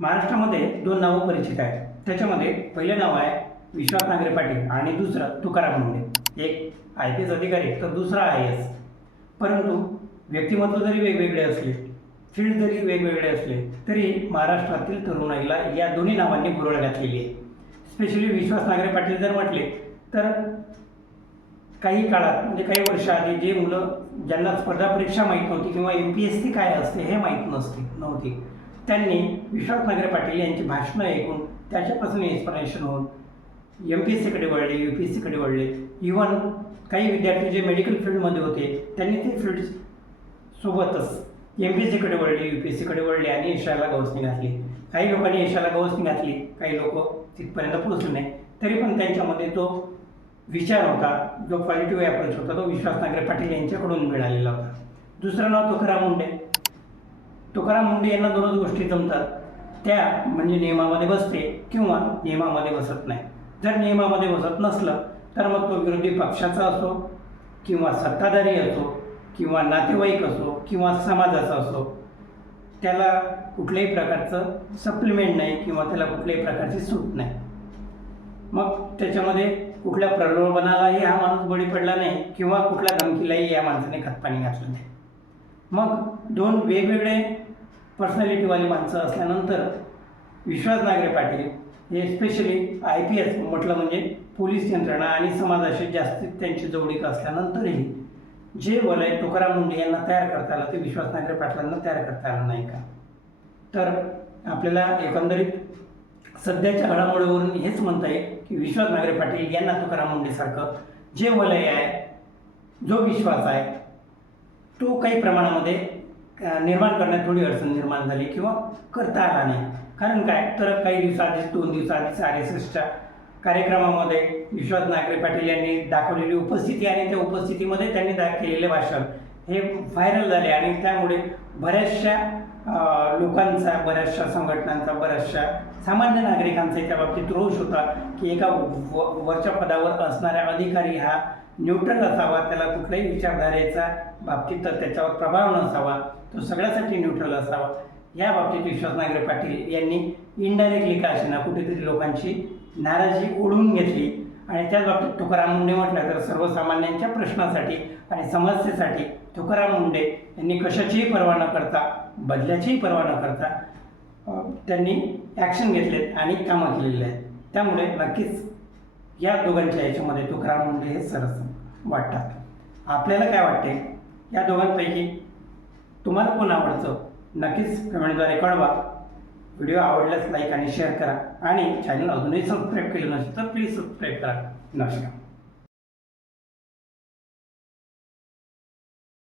महाराष्ट्रामध्ये दोन नावं परिचित आहेत. त्याच्यामध्ये पहिलं नाव आहे विश्वास नांगरे पाटील आणि दुसरं तुकाराम मुंढे. एक IPS अधिकारी तर दुसरा IAS. परंतु व्यक्तिमत्व जरी वेगवेगळे असले, फील्ड जरी वेगवेगळे असले, तरी महाराष्ट्रातील तरुणाईला या दोन्ही नावांनी भुरळ घातलेली आहे. स्पेशली विश्वास नांगरे पाटील जर म्हटले तर काही काळात म्हणजे काही वर्षाआधी जे मुलं ज्यांना स्पर्धा परीक्षा माहीत नव्हती किंवा MPSC काय असते हे माहीत नव्हती, त्यांनी विश्वास नांगरे पाटील यांची भाषणं ऐकून त्याच्यापासून इन्स्पिरेशन होऊन MPSCकडे वळले, UPSCकडे वळले. इव्हन काही विद्यार्थी जे मेडिकल फील्डमध्ये होते त्यांनी ते फील्ड सोबतच MPSCकडे वळले, UPSCकडे वळले आणि यशाला गवसणी घातली. काही लोकांनी यशाला गवसणी घातली, काही लोक तिथपर्यंत पोहोचले नाही. तरी पण त्यांच्यामध्ये तो विचार होता, जो पॉझिटिव्ह अप्रोच होता, तो विश्वास नांगरे पाटील यांच्याकडून मिळालेला होता. दुसरं नाव तुकाराम मुंढे. तुकाराम मुंढे यांना दोनच गोष्टी जमतात, त्या म्हणजे नियमामध्ये बसते किंवा नियमामध्ये बसत नाही. जर नियमामध्ये बसत नसलं तर मग तो विरोधी पक्षाचा असो किंवा सत्ताधारी असो किंवा नातेवाईक असो किंवा समाजाचा असो, त्याला कुठल्याही प्रकारचं सप्लिमेंट नाही किंवा त्याला कुठल्याही प्रकारची सूट नाही. मग त्याच्यामध्ये कुठल्या प्रलोभनालाही हा माणूस बळी पडला नाही किंवा कुठल्या धमकीलाही या माणसाने खतपाणी घातलं नाही. मग दोन वेगवेगळे पर्सनॅलिटीवाली माणसं असल्यानंतर विश्वास नांगरे पाटील हे स्पेशली IPS म्हटलं म्हणजे पोलीस यंत्रणा आणि समाजाशी जास्तीत त्यांची जवळीक असल्यानंतरही जे वलय तुकाराम मुंढे यांना तयार करता आलं ते विश्वास नांगरे पाटलांना तयार करता आलं नाही का? तर आपल्याला एकंदरीत सध्याच्या घडामोडीवरून हेच म्हणता येईल की विश्वास नांगरे पाटील यांना तुकाराम मुंढेसारखं जे वलय आहे, जो विश्वास आहे, तो काही प्रमाणामध्ये निर्माण करण्यात थोडी अडचण निर्माण झाली किंवा करता आला नाही. कारण काय तर काही दिवसाआधीच 2 दिवसाआधीच RSSच्या कार्यक्रमामध्ये विश्वास नांगरे पाटील यांनी दाखवलेली उपस्थिती आणि त्या उपस्थितीमध्ये त्यांनी केलेले भाषण हे व्हायरल झाले आणि त्यामुळे बऱ्याचशा लोकांचा, बऱ्याचशा संघटनांचा, बऱ्याचशा सामान्य नागरिकांचा त्या बाबतीत रोष होता की एका वरच्या पदावर असणारा अधिकारी हा न्यूट्रल असावा, त्याला कुठल्याही विचारधारेचा बाबतीत तर त्याच्यावर प्रभाव नसावा, तो सगळ्यासाठी न्यूट्रल असावा. या बाबतीत विश्वास नांगरे पाटील यांनी इनडायरेक्टली का असेना कुठेतरी लोकांची नाराजी ओढून घेतली. आणि त्याच बाबतीत तुकाराम मुंढे म्हटलं तर सर्वसामान्यांच्या प्रश्नासाठी आणि समस्येसाठी तुकाराम मुंढे यांनी कशाचीही पर्वा न करता, बदल्याचीही पर्वा न करता त्यांनी ॲक्शन घेतलेत आणि कामं केलेली आहेत. त्यामुळे नक्कीच या दोघांच्या याच्यामध्ये तुकाराम मुंढे हे सरस वाटतात. आपल्याला काय वाटते या दोघांपैकी तुम्हाला कोण आवडतं नक्कीच कमेंटद्वारे कळवा. व्हिडिओ आवडल्यास लाईक आणि शेअर करा आणि चॅनल अजूनही सबस्क्राईब केलं नसेल तर प्लीज सबस्क्राईब करा. नमस्कार.